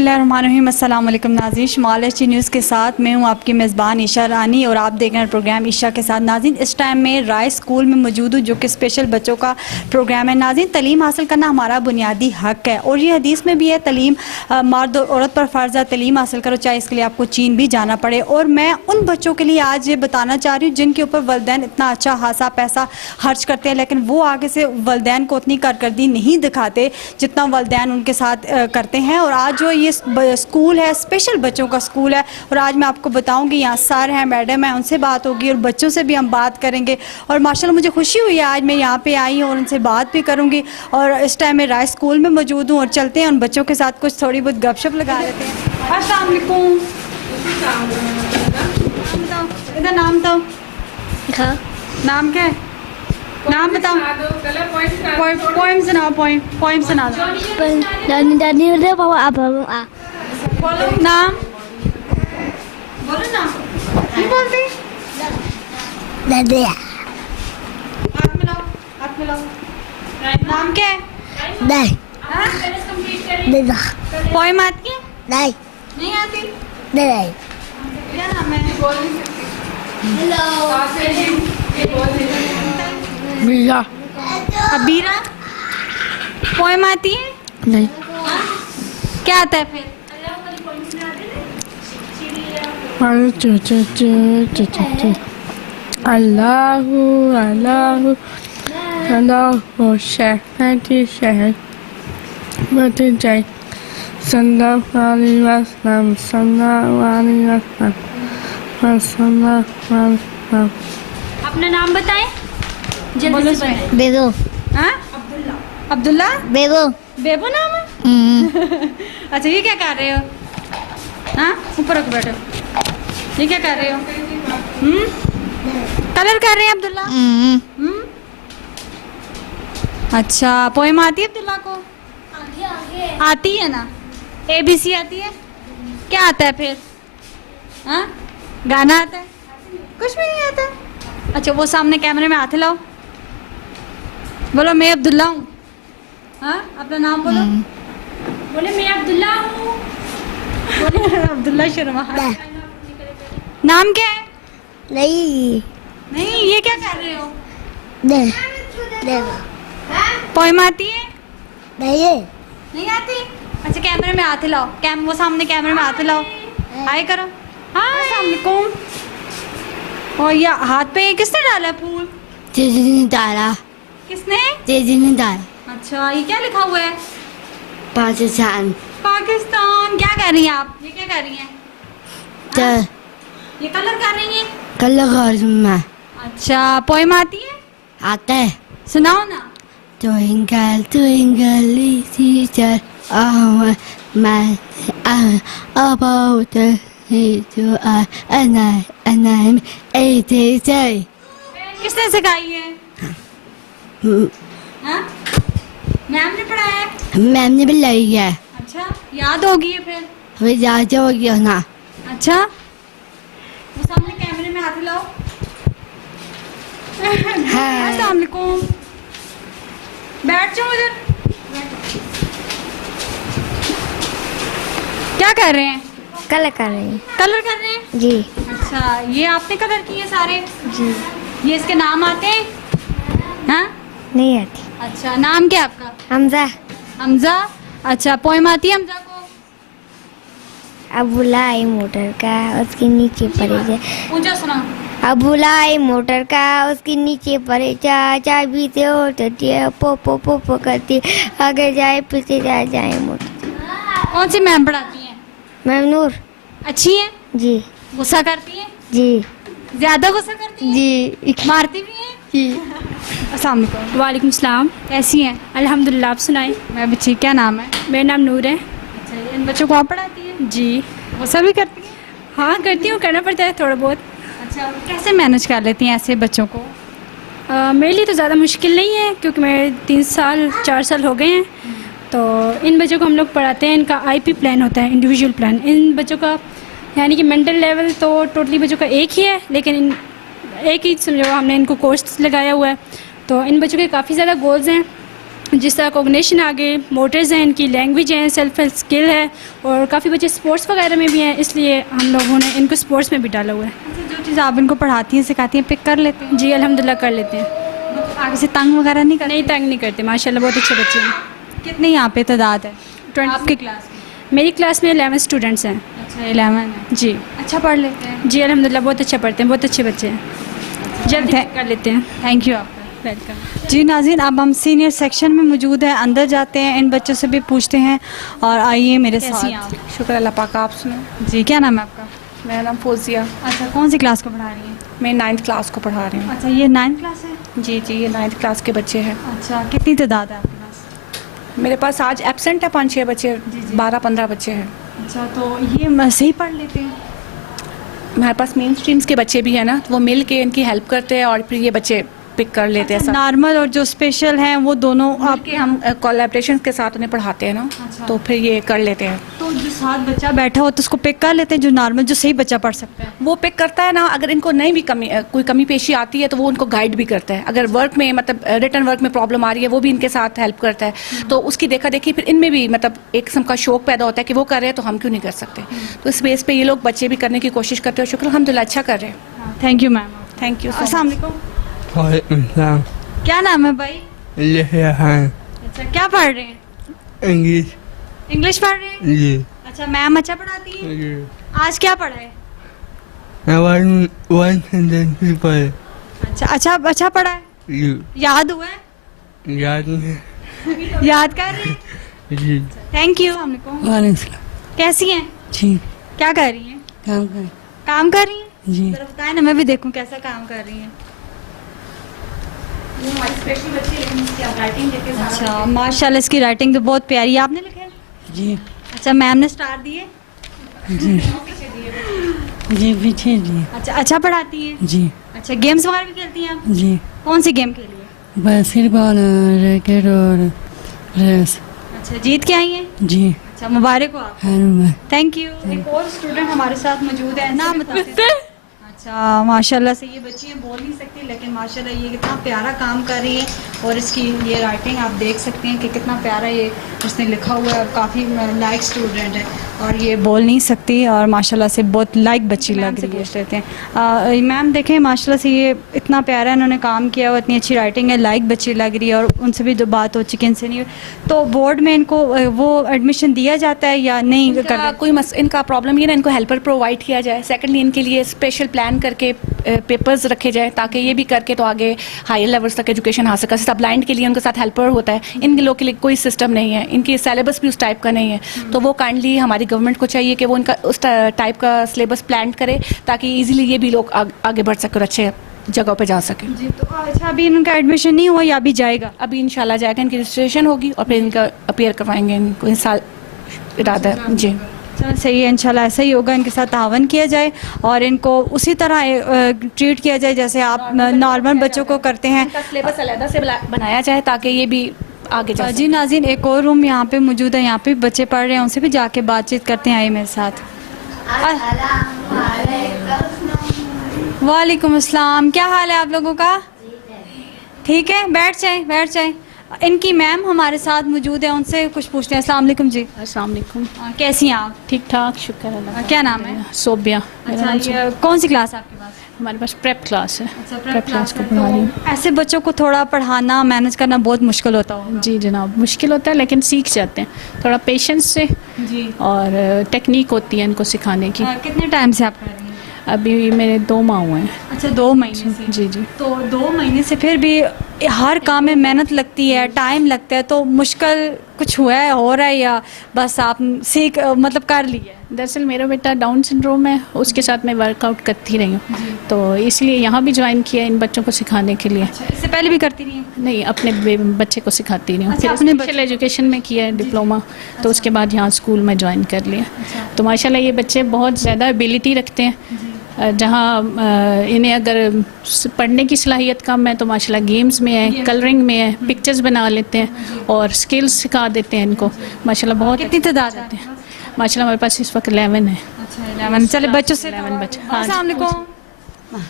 बिस्मिल्लाहिर्रहमानिर्रहीम। अस्सलाम वालेकुम नाज़रीन, शुमाल एचडी न्यूज़ के साथ मैं हूँ आपकी मेज़बान ईशा रानी और आप देख रहे हैं प्रोग्राम ईशा के साथ। नाज़रीन, इस टाइम में राय स्कूल में मौजूद हूँ जो कि स्पेशल बच्चों का प्रोग्राम है। नाज़रीन, तलीम हासिल करना हमारा बुनियादी हक़ है और ये हदीस में भी है, तलीम मर्द और औरत पर फ़र्ज़ है, तलीम हासिल करो चाहे इसके लिए आपको चीन भी जाना पड़े। और मैं उन बच्चों के लिए आज ये बताना चाह रही हूँ जिनके ऊपर वालिदैन इतना अच्छा खासा पैसा खर्च करते हैं, लेकिन वो आगे से वालिदैन को उतनी कारकर्दगी नहीं दिखाते जितना वालिदैन उनके साथ करते हैं। और आज जो ये स्कूल है स्पेशल बच्चों का स्कूल है और आज मैं आपको बताऊंगी, यहाँ सर हैं, मैडम है, उनसे बात होगी और बच्चों से भी हम बात करेंगे। और माशाल्लाह मुझे खुशी हुई है आज मैं यहाँ पे आई हूँ और उनसे बात भी करूँगी। और इस टाइम मैं राय स्कूल में मौजूद हूँ और चलते हैं उन बच्चों के साथ कुछ थोड़ी बहुत गपशप लगा लेते हैं। अस्सलाम वालेकुम। इधर नाम बताओ। हाँ, नाम क्या है? नाम बताओ। पोएम सुनाओ, पोएम सुना दो। दानी दानी उधर बाबा आप आ बोलो नाम, बोलो नाम। नहीं बोलती? दादी हाथ मिलाओ, हाथ मिलाओ। नाम क्या है? नहीं दादा पोएम आती है? नहीं नहीं आती? नहीं क्या नाम है? बोल नहीं सकती। बिल्ला अबीरा। पोएम आती है? नहीं क्या आता है फिर? अल्लाहु अल्लाहु अल्लाहु शहदी शहद मत जाए सल्लल्लाहु अलैहि वसल्लम सल्लल्लाहु अलैहि वसल्लम। अपना नाम बताएं जल्दी से। बेबो हाँ? अब्दुल्ला। बेबो बेबो नाम है? अच्छा, ये क्या कर रहे हो? हाँ, ऊपर रख बैठो। ये क्या कर रहे हो? कलर कर रहे हैं अब्दुल्ला? अच्छा, पोएम आती है अब्दुल्ला को? आती है ना? ABC आती है? क्या आता है फिर? हाँ, गाना आता है? कुछ भी नहीं आता? अच्छा, वो सामने कैमरे में हाथ हिलाओ, बोलो मैं अब्दुल्ला हूँ। हाँ, अपना नाम बोलो। बोले मैं अब्दुल्ला हूँ। बोले अब्दुल्ला शर्मा। नाम क्या है? नहीं नहीं, ये क्या कर रहे हो? नहीं नहीं पोएम आती है? नहीं नहीं आती? अच्छा, कैमरे में हाथ हिलाओ, वो सामने कैमरे में हाथ हिलाओ, हाय करो। हाय, अस्सलाम वालेकुम। और ये हाथ पे किसने डाला है फूल? तेजी ने डाला किसने? तेजी ने डाला अच्छा, ये क्या लिखा हुआ है? पाकिस्तान पाकिस्तान। क्या कर रही हैं आप? ये क्या कर रही हैं? तो ये कलर कर रही हैं? कल में अच्छा, पोएम आती है? आता है सुनाओ ना। Twinkle, twinkle, little star, oh, my, about the little eye, and I'm 80. किसने सिखाई है? हाँ? मैम ने पढ़ाया है? मैम ने भी लाई है अच्छा, याद होगी है फिर? हमें याद हो गया ना। अच्छा, वो सामने कैमरे में हाथ हिलाओ। अस्सलाम वालेकुम। बैठ जाओ इधर। क्या कर रहे हैं? कल कर रहे हैं कलर कर रहे हैं? जी अच्छा, ये आपने कलर किए सारे? जी ये इसके नाम आते हैं? हाँ? नहीं आती अच्छा, नाम क्या आपका? हमजा हमजा। अच्छा, पोएम आती है हमजा को? अबुलाई मोटर का उसके नीचे पड़े जा ऊंचा सुनाओ। अबुलाई मोटर का उसके नीचे पड़े चाबी से उठती है पो पो पो पो करती आगे जाए पीछे जाए मोटर। कौन सी मैम पढ़ाती हैं? मैम नूर। अच्छी हैं? जी गुस्सा करती हैं? जी ज्यादा गुस्सा करती हैं? जी मारती भी हैं? जी अस्सलाम वालेकुम। वालेकुम सलाम। कैसी हैं? अल्हम्दुलिल्लाह, आप सुनाएं। मैं भी ठीक। क्या नाम है? मेरा नाम नूर है। अच्छा, इन बच्चों को आप पढ़ाती हैं? जी गुस्सा भी करती हैं? हाँ, करती हूँ, करना पड़ता है थोड़ा बहुत। अच्छा, कैसे मैनेज कर लेती हैं ऐसे बच्चों को? मेरे लिए तो ज़्यादा मुश्किल नहीं है क्योंकि मेरे 4 साल हो गए हैं। तो इन बच्चों को हम लोग पढ़ाते हैं, इनका IP प्लान होता है, इंडिविजुअल प्लान। इन बच्चों का यानी कि मेंटल लेवल तो टोटली बच्चों का एक ही है, लेकिन एक ही समझो हमने इनको कोर्स लगाया हुआ है। तो इन बच्चों के काफ़ी ज़्यादा गोल्स हैं जिस तरह कोग्निशन आगे, मोटर्स हैं, इनकी लैंग्वेज है, सेल्फ स्किल है, और काफ़ी बच्चे स्पोर्ट्स वगैरह में भी हैं, इसलिए हम लोगों ने इनको स्पोर्ट्स में भी डाला हुआ है। अच्छा, जो चीज़ आप इनको पढ़ाती हैं सिखाती हैं पिक कर लेते हैं? जी अल्हम्दुलिल्लाह कर लेते हैं। आगे से तंग वगैरह नहीं करते? नहीं, तंग नहीं करते, माशाल्लाह बहुत अच्छे बच्चे हैं। कितने यहाँ पे तादाद है 20 आपकी क्लास में? मेरी क्लास में 11 स्टूडेंट्स हैं। अच्छा 11 है। जी अच्छा पढ़ लेते हैं? जी अल्हम्दुलिल्लाह बहुत अच्छा पढ़ते हैं, बहुत अच्छे बच्चे हैं, जल्दी Thank- कर लेते हैं। थैंक यू आपका। वेलकम। जी नाज़रीन, अब हम सीनियर सेक्शन में मौजूद हैं, अंदर जाते हैं, इन बच्चों से भी पूछते हैं। और आइए मेरे साथ। शुक्र अल्लाह पाक, आप सुनो। जी क्या नाम है आपका? मेरा नाम फौजिया, अच्छा कौन सी क्लास को पढ़ा रही हैं? मैं 9th क्लास को पढ़ा रही हूँ। अच्छा ये 9th क्लास है? जी जी, ये 9th क्लास के बच्चे हैं। अच्छा कितनी तादाद है आपके पास? मेरे पास आज एब्सेंट है 5-6 बच्चे, 12-15 बच्चे हैं। अच्छा तो ये सही पढ़ लेते हैं? हमारे पास मेन स्ट्रीम्स के बच्चे भी हैं ना, तो वो मिल के इनकी हेल्प करते हैं और फिर ये बच्चे पिक कर लेते हैं। सब नॉर्मल और जो स्पेशल हैं वो दोनों आप के हम कोलैबोरेशन के साथ उन्हें पढ़ाते हैं ना, अच्छा। तो फिर ये कर लेते हैं। तो जो साथ बच्चा बैठा हो तो उसको पिक कर लेते हैं, जो नॉर्मल जो सही बच्चा पढ़ सकता है? वो पिक करता है ना, अगर इनको नहीं भी कोई कमी पेशी आती है तो वो उनको गाइड भी करता है। अगर वर्क में मतलब रिटर्न वर्क में प्रॉब्लम आ रही है, वो भी इनके साथ हेल्प करता है। तो उसकी देखा देखी फिर इनमें भी मतलब एक किस्म का शौक पैदा होता है कि वो कर रहे हैं तो हम क्यों नहीं कर सकते। तो इस बेस पे ये लोग बच्चे भी करने की कोशिश करते हैं। शुक्र अल्हम्दुलिल्लाह अच्छा कर रहे हैं। Thank you ma'am. Thank you. अस्सलाम वालेकुम। वालेकुम क्या नाम है भाई? सलाम। अच्छा क्या पढ़ रहे हैं? इंग्लिश। इंग्लिश पढ़ रहे हैं? जी अच्छा मैम अच्छा पढ़ाती है? जी। आज क्या पढ़ा है? वन सेंटेंस पर अच्छा अच्छा पढ़ा है? याद हुआ है? याद नहीं। याद कर रहे हैं? जी। Thank you. वालेकुम कैसी हैं? जी। क्या कर रही हैं? काम कर। काम कर रही हैं? जी। जरा बताएं ना, मैं भी देखूं कैसा काम कर रही हैं। अच्छा माशाल्लाह, इसकी राइटिंग तो बहुत प्यारी है। आपने लिखा है? जी अच्छा मैम ने स्टार दिए? जी जी पीछे जी। अच्छा अच्छा पढ़ाती हैं? जी अच्छा गेम्स वगैरह भी खेलती हैं आप? जी। कौन सी गेम खेली है? बास्केटबॉल, रैकेट और रेस। अच्छा जीत के आई हैं? जी। अच्छा मुबारक हो आप। हाँ। Thank you. एक और स्टूडेंट हमारे साथ मौजूद है, नाम बताते हैं। अच्छा माशाल्लाह से ये बच्ची बोल नहीं सकती, लेकिन माशाल्लाह ये कितना प्यारा काम कर रही है। और इसकी ये राइटिंग आप देख सकते हैं कि कितना प्यारा ये उसने लिखा हुआ है, और काफ़ी लाइक स्टूडेंट है, और ये बोल नहीं सकती, और माशाल्लाह से बहुत लाइक बच्ची लग रही है। रहते हैं मैम, देखें माशाल्लाह से ये इतना प्यारा इन्होंने काम किया हुआ, इतनी अच्छी राइटिंग है, लाइक बच्ची लग रही है। और उनसे भी जो बात हो चुकी इनसे नहीं, तो बोर्ड में इनको वो एडमिशन दिया जाता है या नहीं? इनका प्रॉब्लम ये ना, इनको हेल्पर प्रोवाइड किया जाए। सेकंडली इनके लिए स्पेशल प्लान करके पेपर्स रखे जाए, ताकि ये भी करके तो आगे हायर लेवल्स तक एजुकेशन हासिल कर सके। ब्लाइंड के लिए उनके साथ हेल्पर होता है, इन लोगों के लिए कोई सिस्टम नहीं है, इनकी सिलेबस भी उस टाइप का नहीं है। तो वो काइंडली हमारी गवर्नमेंट को चाहिए कि वो इनका उस टाइप का सिलेबस प्लान करे, ताकि ईजिली ये भी लोग आगे बढ़ सके और अच्छे जगह पे जा सके। जी तो अच्छा, अभी इनका एडमिशन नहीं हुआ या अभी जाएगा? अभी इंशाल्लाह जाएगा, इनकी रजिस्ट्रेशन होगी और फिर इनका अपीयर करवाएंगे। इनको इस साल इरादा है। जी चल सही है, इंशाल्लाह ऐसा ही होगा। इनके साथ तावन किया जाए और इनको उसी तरह ट्रीट किया जाए जैसे आप नॉर्मल बच्चों को करते हैं। सिलेबस अलग से बनाया जाए ताकि ये भी आगे जा जी नाज़रीन, एक और रूम यहाँ पे मौजूद है, यहाँ पे बच्चे पढ़ रहे हैं, उनसे भी जाके बातचीत करते हैं। आइए मेरे साथ। वालेकुम अस्सलाम, क्या हाल है आप लोगों का? ठीक है, बैठ जाए। इनकी मैम हमारे साथ मौजूद है, उनसे कुछ पूछते हैं। अस्सलाम वालेकुम जी। अस्सलाम वालेकुम। कैसी हैं आप? ठीक ठाक, शुक्र अल्लाह। क्या नाम है? सोबिया। मेरा नाम अच्छा ये कौन सी क्लास है आपके पास? हमारे पास प्रेप क्लास है। प्रेप क्लास को तो पढ़ा रही हूँ। ऐसे बच्चों को थोड़ा पढ़ाना मैनेज करना बहुत मुश्किल होता होगा। जी जनाब, मुश्किल होता है लेकिन सीख जाते हैं थोड़ा पेशेंस से, जी। और टेक्निक होती है इनको सिखाने की। कितने टाइम से आप कर रही हैं? अभी मेरे 2 माह हुए हैं। अच्छा 2 महीने से। जी जी। तो 2 महीने से फिर भी हर काम में मेहनत लगती है, टाइम लगता है, तो मुश्किल कुछ हुआ है, हो रहा है, या बस आप सीख मतलब कर लिया? दरअसल मेरा बेटा डाउन सिंड्रोम है, उसके साथ मैं वर्कआउट करती रही हूँ, तो इसलिए यहाँ भी ज्वाइन किया इन बच्चों को सिखाने के लिए। अच्छा, इससे पहले भी करती रही हैं? नहीं, अपने बच्चे को सिखाती रही हूँ। अच्छा, फिर अपने स्पेशल एजुकेशन में किया है डिप्लोमा, तो उसके बाद यहाँ स्कूल में ज्वाइन कर लिया। तो माशाल्लाह ये बच्चे बहुत ज़्यादा एबिलिटी रखते हैं। जहाँ इन्हें अगर पढ़ने की सलाहियत कम है तो माशाल्लाह गेम्स में है, कलरिंग में है, पिक्चर्स बना लेते हैं और स्किल्स सिखा देते हैं इनको। माशाल्लाह बहुत कितनी तादाद है? माशाल्लाह हमारे पास इस वक्त 11 है। अच्छा 11। चले बच्चों से 11 बच्चे। हाँ अस्सलाम वालेकुम।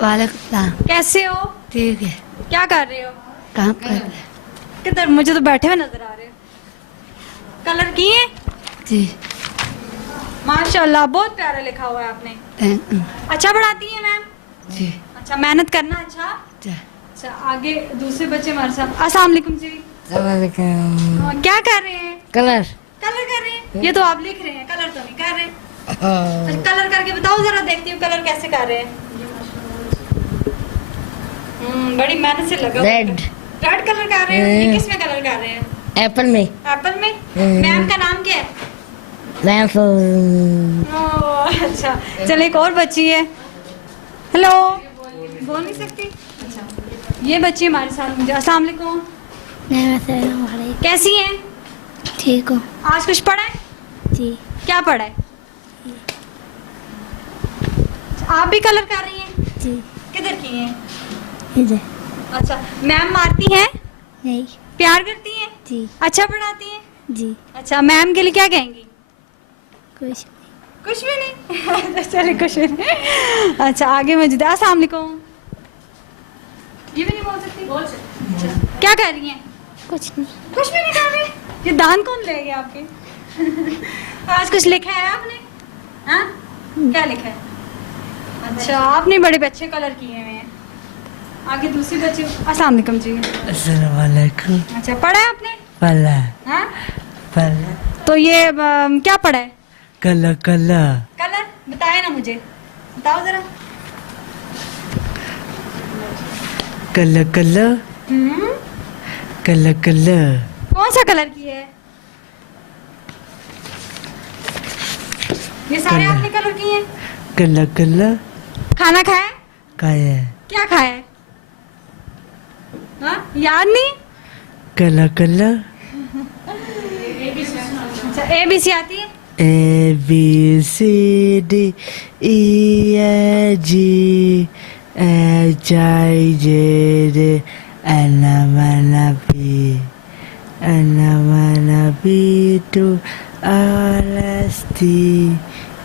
वालेकुम। कैसे हो? ठीक है। क्या कर रहे हो? काम कर रहे। किधर, मुझे तो बैठे हुए नजर आ रहे हैं। कलर किए? जी माशाल्लाह, बहुत प्यारा लिखा हुआ है आपने। अच्छा पढ़ाती है मैम? जी अच्छा, मेहनत करना। अच्छा अच्छा, आगे दूसरे बच्चे हमारे साथ। अस्सलाम वालेकुम जी। क्या कर रहे हैं? कलर कलर कर रहे हैं? ये तो आप लिख रहे हैं, कलर तो नहीं कर रहे। अच्छा, कलर करके बताओ जरा, देखती हूँ कलर कैसे कर रहे हैं। बड़ी मेहनत से लगा। रेड रेड कलर कर रहे हैं। ये किस में कलर कर रहे हैं? एप्पल में एप्पल में। मैम का नाम क्या है? मैम ओह, अच्छा, चल एक और बच्ची है। हेलो, बोल नहीं सकती? अच्छा, ये बच्ची हमारे साथ। मुझे अस्सलाम वालेकुम, कैसी हैं? ठीक हो? आज कुछ पढ़ा है? जी क्या पढ़ा है? आप भी कलर कर रही हैं? जी। किधर की हैं? इधर अच्छा, मैम मारती हैं? नहीं। प्यार करती हैं? जी अच्छा पढ़ाती हैं? जी। अच्छा, मैम के लिए क्या कहेंगी? कुछ कुछ भी नहीं। चलिए, कुछ भी नहीं। अच्छा, आगे मौजूद है। अस्सलाम वालेकुम। ये भी नहीं बोल सकती? बोल सकती। अच्छा, क्या कर रही हैं? कुछ नहीं। कुछ भी नहीं कर रही। ये दान कौन ले गया आपके? आज कुछ लिखा है आपने? हाँ, क्या लिखा है? अच्छा, आपने बड़े अच्छे कलर किए हुए हैं। आगे दूसरी बच्ची। अस्सलाम वालेकुम जी। अस्सलाम वालेकुम। अच्छा, पढ़ा है आपने? पला हाँ, पला तो ये क्या पढ़ा है? कलर कलर कलर बताए ना मुझे, बताओ जरा। कलर कलर कलर कलर कौन सा कलर किया है? ये सारे कलर। आपने कलर किए हैं? कलर कलर खाना खाया? खाया क्या खाया है? हाँ, याद नहीं? कलर कलर अच्छा, ABC आती है? A B C D E F G H I J K L M N P to R S T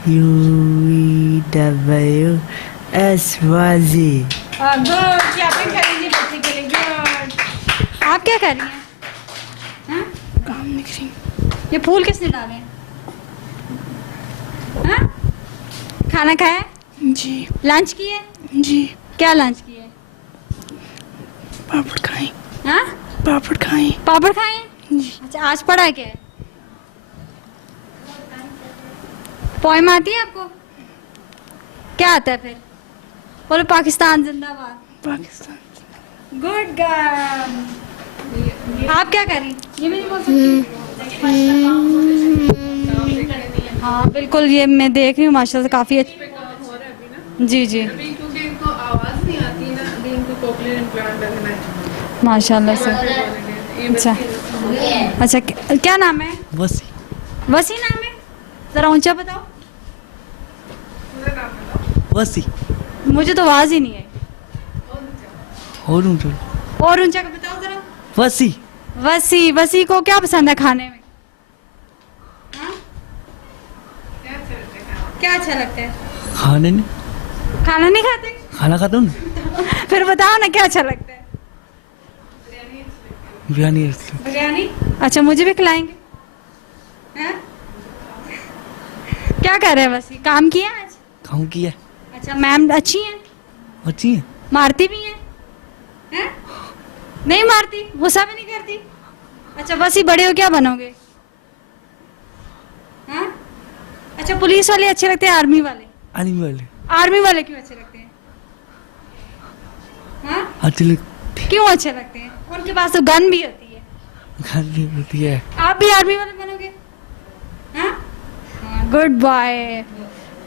U V W S Y Z। Good, clapping करेंगे बच्चे के लिए। गुड। आप क्या कर रही हैं? हाँ? काम लिख रही। ये फूल किसने डाले हैं? हाँ? खाना खाया? जी लंच किए? जी। क्या लंच किए? पापड़ खाए। हाँ? पापड़ खाए। पापड़ खाए? अच्छा, आज पढ़ा है क्या है? पोएम आती है आपको? क्या आता है फिर? बोलो, पाकिस्तान जिंदाबाद। पाकिस्तान। Good girl. आप क्या कर रही? ये भी नहीं बोल सकती? हाँ बिल्कुल, ये मैं देख रही हूँ माशाल्लाह से काफ़ी अच्छी। जी जी, क्योंकि इनको आवाज नहीं आती ना, अभी इनको कोक्लियर इम्प्लांट लगना है। माशाल्लाह से। अच्छा अच्छा, क्या नाम है? वसी वसी नाम है? ज़रा ऊंचा बताओ। वसी मुझे तो आवाज़ ही नहीं है। और ऊंचा और ऊंचा का बताओ ज़रा। वसी वसी। वसी को क्या पसंद है खाने में? हाँ? क्या अच्छा लगता है? खाने नहीं खाना नहीं खाते? खाना खाता हूँ ना। फिर बताओ ना, क्या अच्छा लगता है? बिरयानी बिरयानी। अच्छा, मुझे भी खिलाएंगे? हैं? क्या कर रहे हैं? वसी काम किया आज? खाऊं की है अच्छा, मैम अच्छी हैं? अच्छी है। मारती भी हैं? हैं? नहीं मारती, गुस्सा भी नहीं करती? अच्छा, वसी बड़े हो क्या बनोगे? हाँ? अच्छा, पुलिस वाले अच्छे लगते हैं? आर्मी वाले? आर्मी वाले आर्मी वाले क्यों अच्छे लगते हैं? हाँ? अच्छी लगती क्यों अच्छे लगते हैं? उनके पास तो गन भी होती है। खाने होती है। आप भी आर्मी वाले बनोगे? हाँ? Good boy.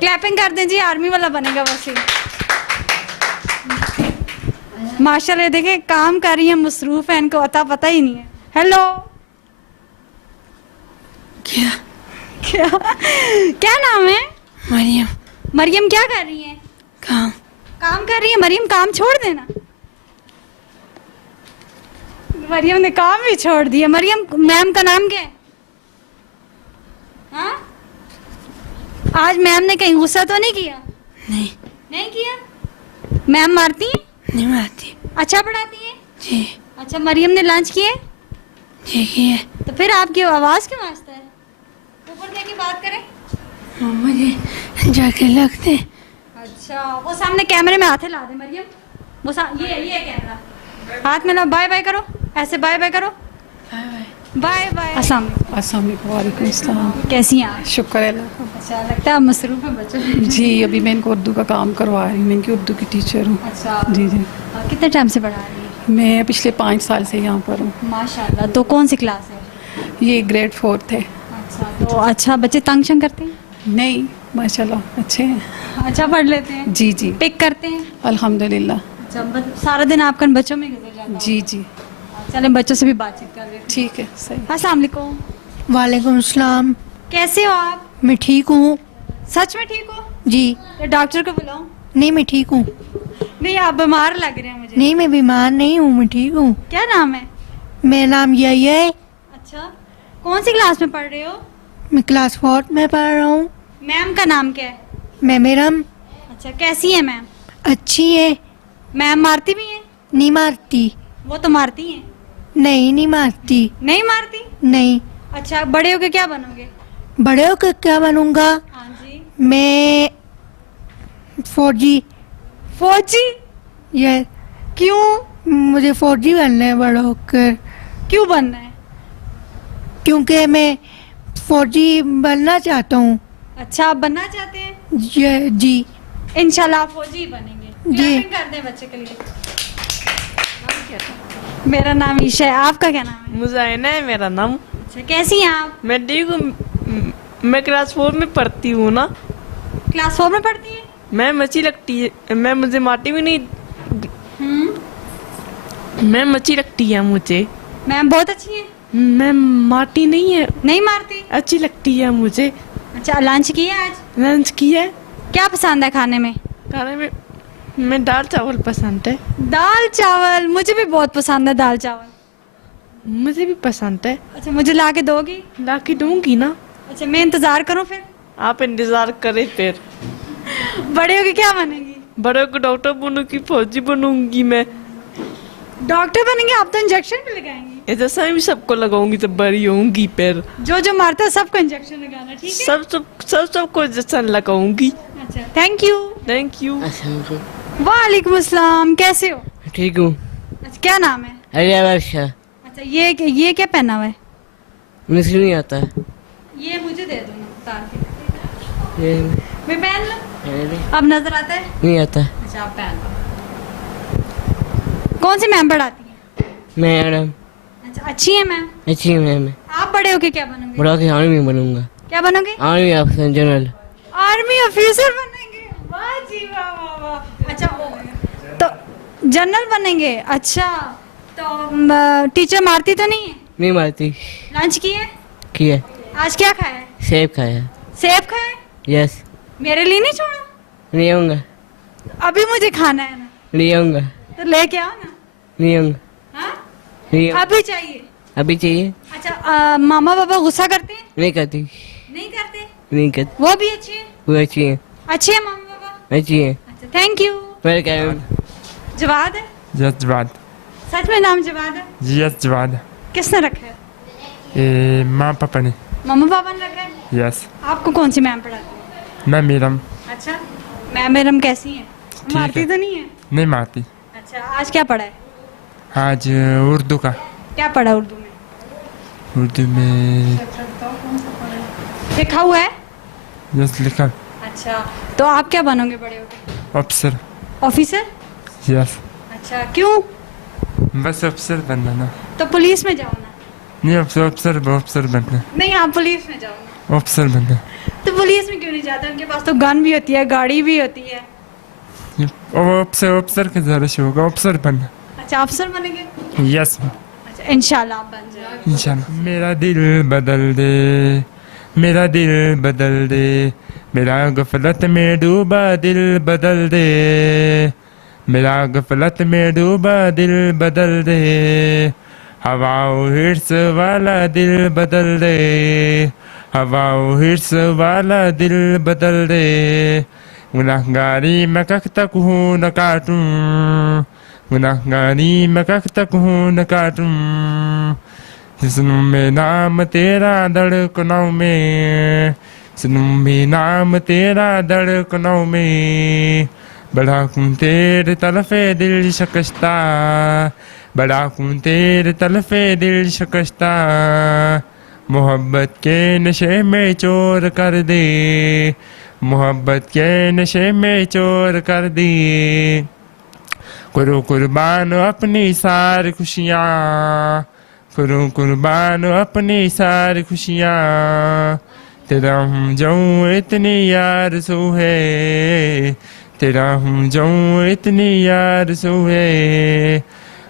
क्लैपिंग कर दें जी, आर्मी वाला बनेगा वैसे। माशाल्लाह, देखे काम कर रही है, मसरूफ है, इनको अता पता ही नहीं है। हेलो, क्या? क्या क्या नाम है? मरियम। मरियम क्या कर रही है? काम। काम कर रही है? मरियम काम छोड़ देना। मरियम ने काम भी छोड़ दिया। मरियम, मैम का नाम क्या है? हाँ? आज मैम ने कहीं गुस्सा तो नहीं किया? नहीं नहीं किया? मैम मारती है? नहीं मारती। अच्छा पढ़ाती है? जी अच्छा, मरियम ने लंच किए? ठीक ही है। तो फिर आपकी आवाज़ क्यों आस्ता है? ऊपर देके बात करें। मुझे जाके लगते। अच्छा, वो सामने कैमरे में हाथ ला दे मरियम। वो ये कैमरा हाथ में ला, बाय बाय करो, ऐसे बाय बाय करो, बाय बाय। अस्सलाम वालेकुम अस्सलाम। कैसी हैं आप? शुक्र है अल्लाह का। अच्छा, लगता है आप मसरूफ है बच्चों में। जी अभी मैं इनको उर्दू का काम करवा रही हूँ, मैं इनकी उर्दू की टीचर हूँ। अच्छा, जी जी कितने टाइम से पढ़ा रही हैं? मैं पिछले 5 साल से यहाँ पर हूँ। माशाल्लाह। तो कौन सी क्लास है? ये ग्रेड 4 थे। अच्छा, तो अच्छा बच्चे तंग शंग करते हैं? नहीं माशाल्लाह अच्छे हैं। अच्छा पढ़ लेते हैं? जी जी पिक करते हैं? अल्हम्दुलिल्लाह। अच्छा, सारा दिन आपका इन बच्चों में गुजर जाता है? जी जी चलें बच्चों से भी बातचीत कर लेते हैं। ठीक है सही। अस्सलाम वालेकुम। वालेकुम अस्सलाम। कैसे हो आप? मैं ठीक हूँ। सच में ठीक हो? जी या डॉक्टर को बुलाऊं? नहीं मैं ठीक हूँ। नहीं, आप बीमार लग रहे हैं मुझे। नहीं मैं बीमार नहीं हूँ, मैं ठीक हूँ। क्या नाम है? मेरा नाम यही है। अच्छा, कौन सी क्लास में पढ़ रहे हो? मैं क्लास 4 में पढ़ रहा हूँ। मैम का नाम क्या है? मैं मेरम। अच्छा, कैसी है मैम? अच्छी है। मैम मारती भी हैं? नहीं मारती। वो तो मारती हैं। नहीं मारती। नहीं मारती? नहीं। अच्छा, बड़े होके क्या बनोगे? बड़े होकर क्या बनूंगा? हाँ जी। मैं फौजी। फौजी? ये क्यों? मुझे फौजी बनना है बड़ा होकर। क्यों बनना है? क्योंकि मैं फौजी बनना चाहता हूँ। अच्छा, आप बनना चाहते हैं? जी इंशाल्लाह आप फौजी ही बनेंगे। जी। क्लैपिंग कर दें बच्चे के लिए। मेरा नाम ईशा है, आपका क्या नाम है? मुजाहिना है मेरा नाम। अच्छा, कैसी हैं आप? मैं ठीक हूँ, मैं क्लास 4 में पढ़ती हूँ ना। क्लास 4 में पढ़ती हैं? मैं अच्छी लगती है, मैं मुझे माटी भी नहीं। मैम अच्छी लगती है मुझे। मैम बहुत अच्छी हैं? मैम माटी नहीं है, नहीं मारती? अच्छी लगती है मुझे। अच्छा, लंच किया आज? लंच किया है। क्या पसंद है खाने में? खाने में मैं दाल चावल पसंद है। दाल चावल? मुझे भी बहुत पसंद है दाल चावल। मुझे भी पसंद है। अच्छा, मुझे ला के दोगी? ला के दूंगी ना। अच्छा, मैं इंतजार करूं फिर? आप इंतजार करें फिर। बड़े होके क्या बनेंगी? बड़े को डॉक्टर बनूंगी, फौजी बनूंगी मैं। डॉक्टर बनेंगे? आप तो इंजेक्शन भी लगाएंगी। जैसा भी सबको लगाऊंगी तो बड़ी होंगी फिर। जो मारता है सबको इंजेक्शन लगाना, ठीक है? सबको इंजेक्शन लगाऊंगी। अच्छा, थैंक यू। Thank you. वालेकुम अस्सलाम। कैसे हो? ठीक हूँ। अच्छा, क्या नाम है? अरे वर्षा। अच्छा, ये क्या पहना हुआ है? मुझे नहीं आता। ये मुझे दे दो ना, उतार के। ये मैं पहन लूं? अब नजर आता है? नहीं आता। अच्छा, आप पहन लो। कौन सी मैम पढ़ाती है? मैडम अच्छा, अच्छी है मैम? अच्छी है मैम। आप बड़े होके क्या बनोगे? बड़ा के आर्मी बनूंगा। क्या बनोगे? Army officer general. Army officer बनेंगे? वाह जी वाह वाह वाह। अच्छा, तो जनरल बनेंगे। अच्छा, तो टीचर मारती तो नहीं है? नहीं मारती। लंच किए? किया। आज क्या खाया है? सेब खाया। सेब खाया? यस। मेरे लिए नहीं छोड़ा? नहीं आऊंगा। अभी मुझे खाना है ना। नहीं आऊंगा। तो लेके आओ ना। नहीं आऊंगा। हाँ? नहीं अभी चाहिए? अभी चाहिए। अच्छा, मामा पापा गुस्सा करते हैं? नहीं करती। नहीं करते? नहीं करती। वो भी अच्छी है? वो अच्छी है। अच्छे है मामा पापा? अच्छी है। अच्छा, थैंक यू। वेलकम। जवाद है? यस जवाद। सच में नाम जवाद है? जी यस जवाद। किसने रखा है? माँ पापा ने। मम्मा पापा ने रखा है? यस। आपको कौन सी मैम पढ़ाती है? मैं मीरम। अच्छा, मैम मेरम कैसी है? मारती है। तो नहीं है? नहीं मारती। अच्छा, आज क्या पढ़ा है? आज उर्दू का। क्या पढ़ा उर्दू में? उर्दू में लिखा हुआ है? यस लिखा। अच्छा, तो आप क्या बनोगे बड़े होकर? अफसर। ऑफिसर? यस। अच्छा, क्यों? बस अफसर बनना ना। तो पुलिस में जाओ ना। नहीं अफसर बनना। नहीं, आप पुलिस में जाओ ना। अफसर बनना। तो पुलिस में क्यों नहीं जाते? उनके पास तो गन भी होती है, गाड़ी भी होती है। अफसर के जरा से होगा, अफसर बनना। अच्छा, अफसर बनेंगे? यस। अच्छा, इंशाल्लाह आप बन जाएंगे। इंशाल्लाह। मेरा दिल बदल दे, मेरा दिल बदल दे, मेरा गफलत में डूबा दिल बदल दे, मेरा गफलत में डूबा दिल बदल दे, हवाओ हिर्स वाला दिल बदल दे, हवाओ हिर्स वाला दिल बदल दे, गुनाहगारी मैं कब तक हूँ न काटूं, गुनाहगारी मैं कब तक हूँ न काटूं, सुनूं मैं नाम तेरा धड़कनों में, सुनूं मैं नाम तेरा धड़कनों में, बड़ा हूँ तेरे तलफे दिल शिकस्ता, बड़ा हूँ तेरे तलफे दिल शिकस्ता, मोहब्बत के नशे में चोर कर दे, मोहब्बत के नशे में चोर कर दे, करो कुर्बान अपनी सारी खुशियाँ, करो कुर्बान अपनी सारी खुशियाँ, तेरा हूँ जाऊँ इतनी यार सो है, तेरा हूँ जाऊँ इतनी यार सो है,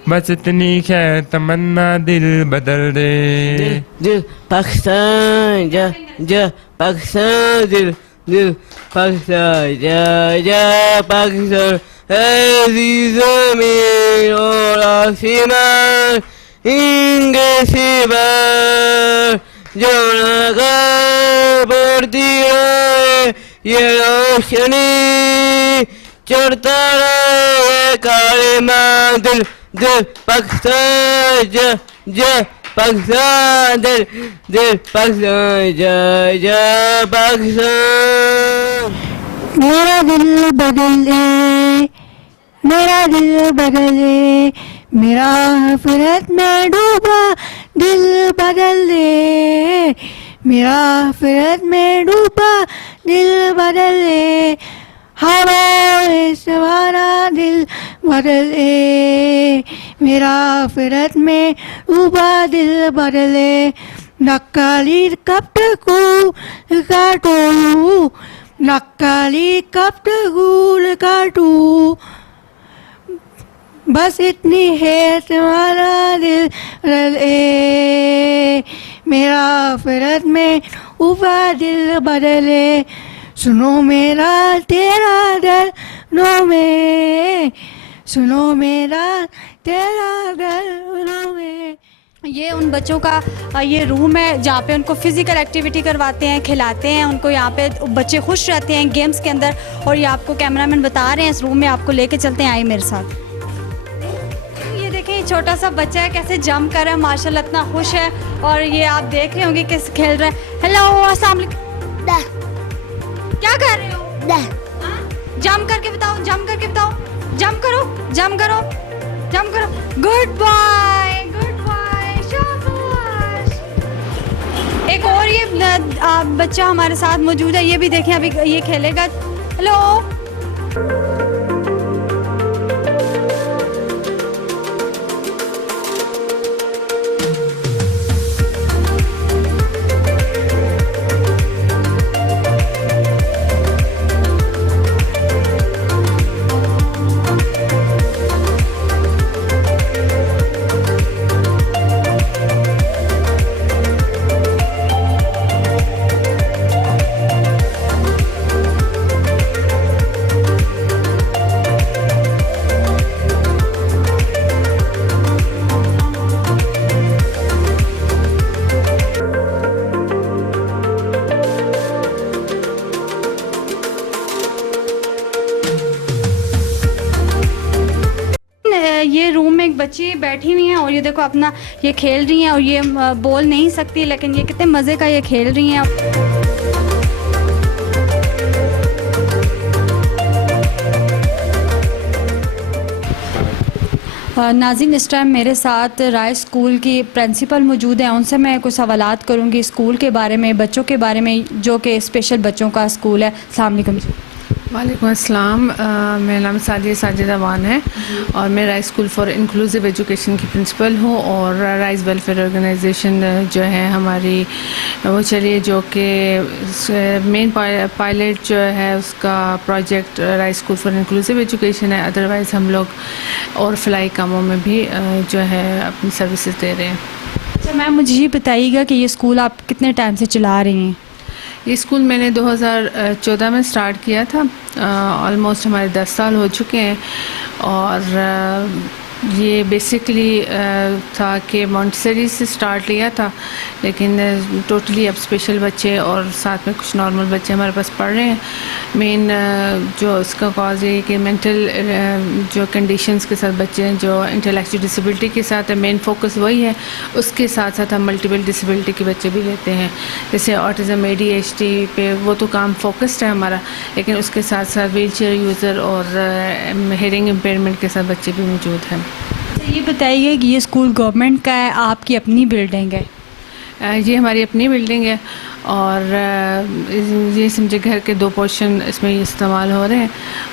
बस इतनी खैर तमन्ना दिल बदल दे। दिल पाकिस्तान जा जा पाकिस्तान, दिल दिल पाकिस्तान जा जा पाकिस्तान, ऐसी ज़मीन और आसमान इनके सिवा जो लगा बढ़ती है ये रोशनी, चढ़ता रहे काले माँ, दिल दिल पाकिस्तान जा जा पाकिस्तान, दिल दिल पाकिस्तान जा जा पाकिस्तान। मेरा दिल बदले, मेरा दिल बदले, मेरा नफरत में डूबा दिल बदल दे, मेरा नफरत में डूबा दिल बदल दे, हवा सवारा दिल बदल दे, मेरा नफरत में डूबा दिल बदल दे, नक्काली कब तक काटू, नक्काली कब तक काटू, बस इतनी है तुम्हारा दिल बदले, मेरा नफरत में उबा दिल बदले, सुनो मेरा तेरा दर्दों में, सुनो मेरा तेरा दर्दों में। ये उन बच्चों का ये रूम है जहाँ पे उनको फिजिकल एक्टिविटी करवाते हैं, खिलाते हैं उनको, यहाँ पे बच्चे खुश रहते हैं गेम्स के अंदर। और ये आपको कैमरामैन बता रहे हैं इस रूम में आपको लेके चलते हैं, आइए मेरे साथ। ये देखें छोटा सा बच्चा है कैसे जंप कर रहा है माशाल्लाह, इतना खुश है। और ये आप देख रहे होंगे किस खेल रहा है। हेलो अस्सलाम वालेकुम, क्या कर रहे हो? जंप करके बताओ, जंप करके बताओ, जंप करो, जंप करो, जंप करो, गुड बाय, गुड बाय, शाबाश। एक और ये बच्चा हमारे साथ मौजूद है, ये भी देखें अभी ये खेलेगा। हेलो ये रूम में एक बच्ची बैठी हुई हैं और ये देखो अपना ये खेल रही हैं और ये बोल नहीं सकती, लेकिन ये कितने मज़े का ये खेल रही हैं। नाज़रीन इस टाइम मेरे साथ राय स्कूल की प्रिंसिपल मौजूद हैं, उनसे मैं कुछ सवालात करूंगी स्कूल के बारे में, बच्चों के बारे में, जो कि स्पेशल बच्चों का स्कूल है। अस्सलाम वालेकुम जी। वालेकुम अस्सलाम, मेरा नाम साजिदा वान है और मैं rice school for inclusive education की प्रिंसिपल हूँ। और राइस वेलफेयर ऑर्गेनाइजेशन जो है हमारी वो चलिए, जो कि मेन पायलट जो है उसका project rice school for inclusive education है। अदरवाइज़ हम लोग और फलाई कामों में भी जो है अपनी सर्विसेज दे रहे हैं। अच्छा मैम, मुझे ये बताइएगा कि ये स्कूल आप कितने टाइम से चला रही हैं? ये स्कूल मैंने 2014 में स्टार्ट किया था, ऑलमोस्ट हमारे 10 साल हो चुके हैं। और ये बेसिकली था कि मॉन्टेसरी से स्टार्ट लिया था, लेकिन टोटली अब स्पेशल बच्चे और साथ में कुछ नॉर्मल बच्चे हमारे पास पढ़ रहे हैं। मेन जो उसका कॉज है कि मेंटल जो कंडीशंस के साथ बच्चे हैं, जो इंटेलेक्चुअल डिसेबिलिटी के साथ है, मेन फोकस वही है। उसके साथ साथ हम मल्टीपल डिसेबिलिटी के बच्चे भी लेते हैं, जैसे ऑटिज़म, ADHD पे वो तो काम फोकस्ड है हमारा, लेकिन उसके साथ साथ व्हील चेयर यूज़र और हेयरिंग इम्पेयरमेंट के साथ बच्चे भी मौजूद हैं। ये बताइए कि ये स्कूल गवर्नमेंट का है, आपकी अपनी बिल्डिंग है? ये हमारी अपनी बिल्डिंग है और ये समझे घर के 2 पोर्शन इसमें इस्तेमाल हो रहे हैं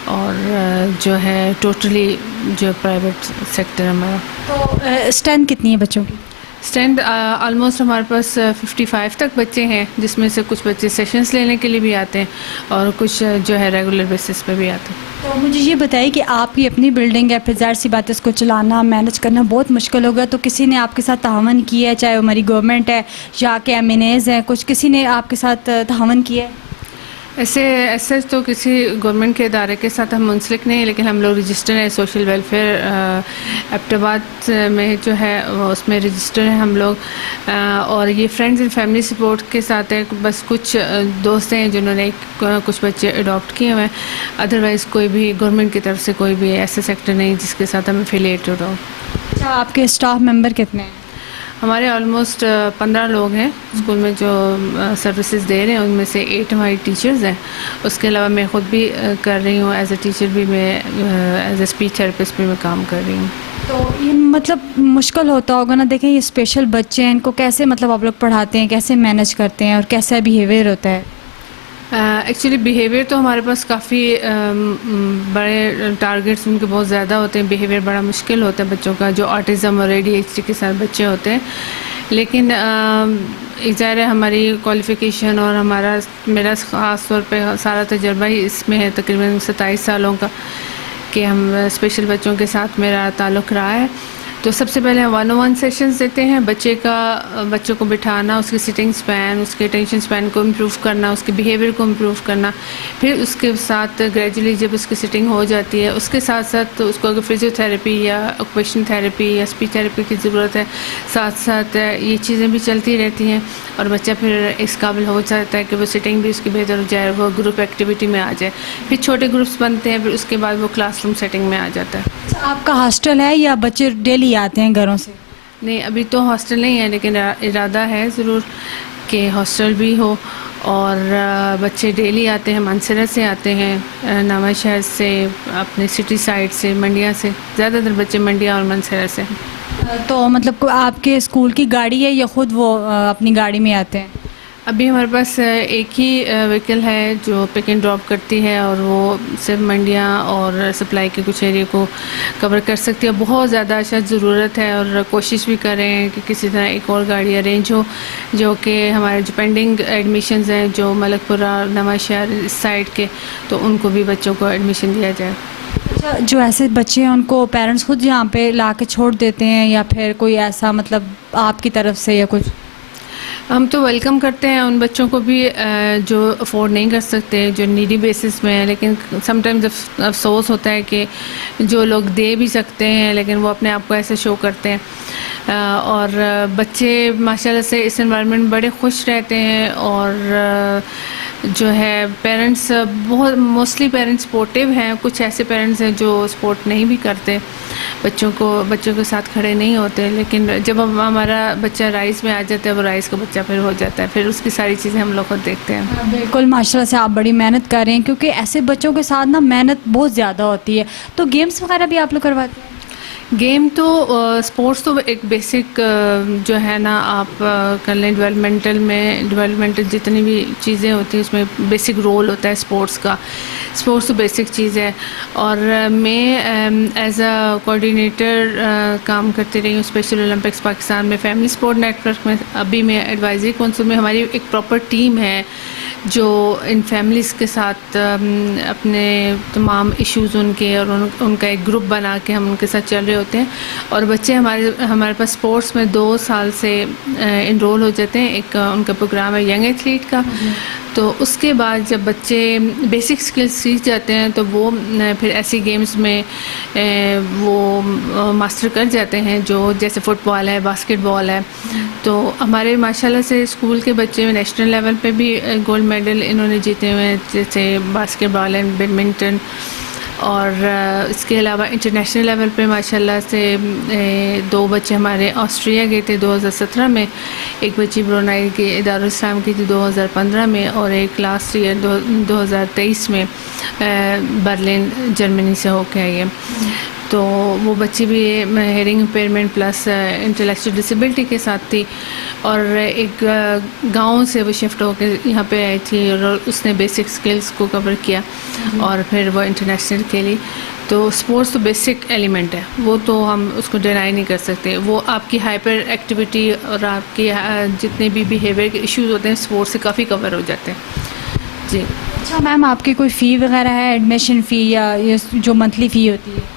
और जो है टोटली जो प्राइवेट सेक्टर हमारा। तो स्ट्रेंथ कितनी है बच्चों की? स्ट्रेंथ ऑलमोस्ट हमारे पास 55 तक बच्चे हैं, जिसमें से कुछ बच्चे सेशंस लेने के लिए भी आते हैं और कुछ जो है रेगुलर बेसिस पे भी आते हैं। तो मुझे ये बताइए कि आपकी अपनी बिल्डिंग है, फिर ज़ाहिर सी बात है इसको चलाना, मैनेज करना बहुत मुश्किल होगा, तो किसी ने आपके साथ तावन किया है, चाहे वो हमारी गवर्नमेंट है या के MNAs हैं, कुछ किसी ने आपके साथ तावन किया है? ऐसे तो किसी गवर्नमेंट के इदारे के साथ हम मुंसलिक नहीं, लेकिन हम लोग रजिस्टर हैं सोशल वेलफेयर एबटाबाद में जो है उसमें रजिस्टर हैं हम लोग, और ये फ्रेंड्स एंड फैमिली सपोर्ट के साथ है। बस कुछ दोस्त हैं जिन्होंने कुछ बच्चे अडॉप्ट किए हुए हैं, अदरवाइज़ कोई भी गवर्नमेंट की तरफ से कोई भी ऐसा सेक्टर नहीं जिसके साथ हम एफिलिएटेड हो। अच्छा, आपके स्टाफ मेंबर कितने हैं? हमारे ऑलमोस्ट 15 लोग हैं स्कूल में जो सर्विसेज दे रहे हैं, उनमें से 8 हमारी टीचर्स हैं। उसके अलावा मैं ख़ुद भी कर रही हूँ, एज ए टीचर भी मैं एज ए स्पीच थेरेपिस्ट भी मैं काम कर रही हूँ। तो ये मतलब मुश्किल होता होगा ना, देखें ये स्पेशल बच्चे हैं, इनको कैसे मतलब आप लोग पढ़ाते हैं, कैसे मैनेज करते हैं और कैसा बिहेवियर होता है? एक्चुअली बिहेवियर तो हमारे पास काफ़ी बड़े टारगेट्स उनके बहुत ज़्यादा होते हैं, बिहेवियर बड़ा मुश्किल होता है बच्चों का, जो ऑटिज़म और ADHD के साथ बच्चे होते हैं। लेकिन एक ज़ाहिर है हमारी क्वालिफ़िकेशन और मेरा ख़ास तौर पे सारा तजर्बा ही इसमें है, तकरीबन 27 सालों का, कि हम स्पेशल बच्चों के साथ मेरा ताल्लुक़ रहा है। तो सबसे पहले हम 1-on-1 सेशंस देते हैं, बच्चों को बिठाना, उसकी सिटिंग स्पैन, उसके अटेंशन स्पैन को इम्प्रूव करना, उसके बिहेवियर को इम्प्रूव करना। फिर उसके साथ ग्रेजुअली जब उसकी सिटिंग हो जाती है, उसके साथ साथ तो उसको अगर फिजियोथेरेपी या ऑक्यूपेशनल थेरेपी या स्पीच थेरेपी की ज़रूरत है, साथ साथ ये चीज़ें भी चलती रहती हैं और बच्चा फिर इस काबिल हो जाता है कि वो सिटिंग भी उसकी बेहतर हो जाए, वो ग्रुप एक्टिविटी में आ जाए, फिर छोटे ग्रुप्स बनते हैं, फिर उसके बाद वो क्लासरूम सेटिंग में आ जाता है। आपका हॉस्टल है या बच्चे डेली आते हैं घरों से? नहीं, अभी तो हॉस्टल नहीं है, लेकिन इरादा है ज़रूर कि हॉस्टल भी हो और बच्चे डेली आते हैं, मानसरा से आते हैं, नामा शहर से, अपने सिटी साइड से, मंडिया से, ज़्यादातर बच्चे मंडिया और मानसरा से। तो मतलब आपके स्कूल की गाड़ी है या ख़ुद वो अपनी गाड़ी में आते हैं? अभी हमारे पास एक ही व्हीकल है जो पिक एंड ड्रॉप करती है और वो सिर्फ मंडियाँ और सप्लाई के कुछ एरिया को कवर कर सकती है। बहुत ज़्यादा शायद ज़रूरत है और कोशिश भी कर रहे हैं कि किसी तरह एक और गाड़ी अरेंज हो, जो कि हमारे जो पेंडिंग एडमिशन्स हैं जो मलकपुरा नवा शहर इस साइड के, तो उनको भी बच्चों को एडमिशन दिया जाए। अच्छा, जो ऐसे बच्चे हैं उनको पेरेंट्स खुद यहाँ पे ला के छोड़ देते हैं या फिर कोई ऐसा मतलब आपकी तरफ से या कुछ? हम तो वेलकम करते हैं उन बच्चों को भी जो अफोर्ड नहीं कर सकते, जो नीडी बेसिस में है, लेकिन समटाइम्स अफसोस होता है कि जो लोग दे भी सकते हैं लेकिन वो अपने आप को ऐसे शो करते हैं और बच्चे माशाल्लाह से इस एनवायरनमेंट में बड़े खुश रहते हैं और जो है पेरेंट्स बहुत मोस्टली पेरेंट्स सपोर्टिव हैं। कुछ ऐसे पेरेंट्स हैं जो सपोर्ट नहीं भी करते, बच्चों के साथ खड़े नहीं होते, लेकिन जब हमारा बच्चा राइस में आ जाता है वो राइस का बच्चा फिर हो जाता है, फिर उसकी सारी चीज़ें हम लोग खुद देखते हैं। बिल्कुल, माशाल्लाह से आप बड़ी मेहनत कर रहे हैं, क्योंकि ऐसे बच्चों के साथ ना मेहनत बहुत ज़्यादा होती है। तो गेम्स वगैरह भी आप लोग करवाते हैं? गेम तो स्पोर्ट्स तो एक बेसिक जो है ना आप कर लें, डेवलपमेंटल जितनी भी चीज़ें होती हैं उसमें बेसिक रोल होता है स्पोर्ट्स का। स्पोर्ट्स तो बेसिक चीज़ है और मैं एज अ कोऑर्डिनेटर काम करती रही हूँ स्पेशल ओलंपिक्स पाकिस्तान में, फैमिली स्पोर्ट नेटवर्क में। अभी मैं एडवाइजरी काउंसिल में, हमारी एक प्रॉपर टीम है जो इन फैमिलीज़ के साथ अपने तमाम इश्यूज़ उनके और उनका एक ग्रुप बना के हम उनके साथ चल रहे होते हैं और बच्चे हमारे पास स्पोर्ट्स में 2 साल से इनरोल हो जाते हैं। एक उनका प्रोग्राम है यंग एथलीट का, तो उसके बाद जब बच्चे बेसिक स्किल्स सीख जाते हैं तो वो फिर ऐसी गेम्स में वो मास्टर कर जाते हैं, जो जैसे फ़ुटबॉल है, बास्केटबॉल है। तो हमारे माशाल्लाह से स्कूल के बच्चे नेशनल लेवल पे भी गोल्ड मेडल इन्होंने जीते हुए हैं, जैसे बास्केटबॉल एंड बैडमिंटन। और इसके अलावा इंटरनेशनल लेवल पे माशाल्लाह से 2 बच्चे हमारे ऑस्ट्रिया गए थे 2017 में, एक बच्ची ब्रुनाई के दारुल इस्लाम की थी 2015 में, और एक लास्ट ईयर 2023 में बर्लिन जर्मनी से होके आई है। तो वो बच्ची भी hearing impairment plus intellectual disability के साथ थी, और एक गांव से वो शिफ्ट होकर यहाँ पे आई थी और उसने बेसिक स्किल्स को कवर किया और फिर वो इंटरनेशनल खेली। तो स्पोर्ट्स तो बेसिक एलिमेंट है, वो तो हम उसको डिनाई नहीं कर सकते। वो आपकी हाइपर एक्टिविटी और आपके जितने भी बिहेवियर के इश्यूज होते हैं स्पोर्ट्स से काफ़ी कवर हो जाते हैं। जी अच्छा मैम, आपकी कोई फ़ी वगैरह है, एडमिशन फ़ी या ये जो मंथली फ़ी होती है?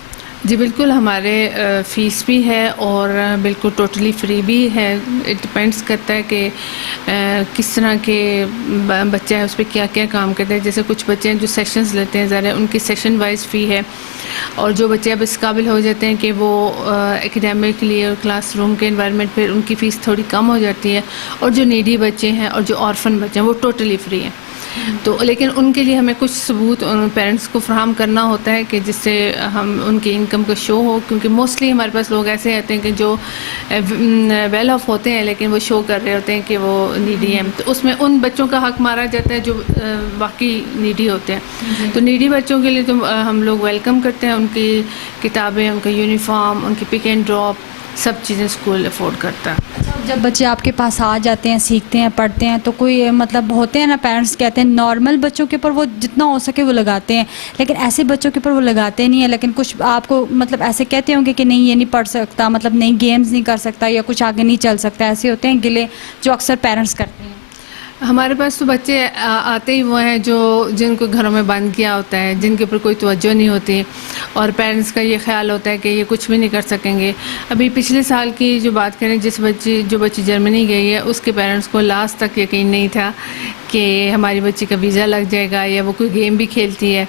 जी बिल्कुल, हमारे फ़ीस भी है और बिल्कुल टोटली फ्री भी है। इट डिपेंड्स करता है कि किस तरह के बच्चे हैं, उस पर क्या क्या काम करते हैं। जैसे कुछ बच्चे हैं जो सेशंस लेते हैं, ज़रा उनकी सेशन वाइज फ़ी है, और जो बच्चे अब इस काबिल हो जाते हैं कि वो एकेडमिकली और क्लासरूम के इन्वायरमेंट पर उनकी फ़ीस थोड़ी कम हो जाती है, और जो नीडी बच्चे हैं और जो ऑर्फन बच्चे हैं वो टोटली फ्री हैं। तो लेकिन उनके लिए हमें कुछ सबूत पेरेंट्स को फ्राहम करना होता है कि जिससे हम उनकी इनकम का शो हो, क्योंकि मोस्टली हमारे पास लोग ऐसे आते हैं कि जो वेल ऑफ होते हैं लेकिन वो शो कर रहे होते हैं कि वो नीडी हैं। तो उसमें उन बच्चों का हक मारा जाता है जो वाकई नीडी होते हैं। तो नीडी बच्चों के लिए तो हम लोग वेलकम करते हैं, उनकी किताबें, उनका यूनिफॉर्म, उनकी पिक एंड ड्रॉप, सब चीज़ें स्कूल अफोर्ड करता है। जब बच्चे आपके पास आ जाते हैं, सीखते हैं, पढ़ते हैं, तो कोई मतलब होते हैं ना, पेरेंट्स कहते हैं नॉर्मल बच्चों के ऊपर वो जितना हो सके वो लगाते हैं, लेकिन ऐसे बच्चों के ऊपर वो लगाते नहीं है। लेकिन कुछ आपको मतलब ऐसे कहते होंगे कि नहीं ये नहीं पढ़ सकता, मतलब नहीं गेम्स नहीं कर सकता या कुछ आगे नहीं चल सकता, ऐसे होते हैं गिले जो अक्सर पेरेंट्स करते हैं। हमारे पास तो बच्चे आते ही वो हैं जो जिनको घरों में बंद किया होता है, जिनके ऊपर कोई तवज्जो नहीं होती, और पेरेंट्स का ये ख्याल होता है कि ये कुछ भी नहीं कर सकेंगे। अभी पिछले साल की जो बात करें, जो बच्ची जर्मनी गई है, उसके पेरेंट्स को लास्ट तक यकीन नहीं था कि हमारी बच्ची का वीज़ा लग जाएगा या वो कोई गेम भी खेलती है।